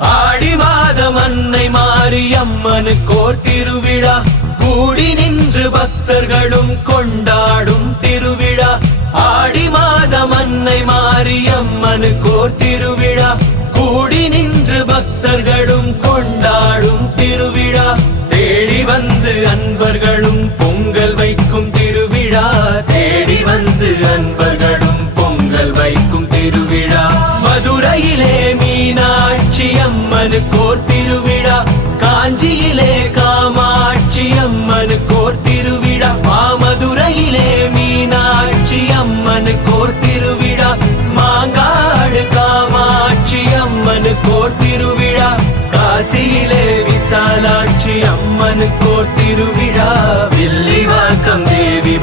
ஆடி மாதம் அன்னை மாரியம்மனுக்கோர் திருவிழா, கூடி நின்று பக்தர்களும் கொண்டாடும் திருவிழா. ஆடி மாதம் அன்னை மாரியம்மனுக்கோர் திருவிழா, கூடி நின்று பக்தர்களும் கொண்டாடும் திருவிழா. தேடி வந்து அன்பர்களும் பொங்கல் வைக்கும் திருவிழா, தேடி வந்து அன்பர்களும் பொங்கல் வைக்கும் திருவிழா. மதுரையிலே மீனாட்சி அம்மனுக்கோர் திருவிழா, காஞ்சியிலே காமாட்சி அம்மனுக்கோர் திருவிழா. மாமதுரையிலே மீனாட்சி அம்மனுக்கோர் திருவிழா, மாங்காடு காமாட்சி அம்மனுக்கோர் திருவிழா. காசியிலே விசாலாட்சி அம்மனுக்கோர் திருவிழா, வில்லிவாக்கம் தேவி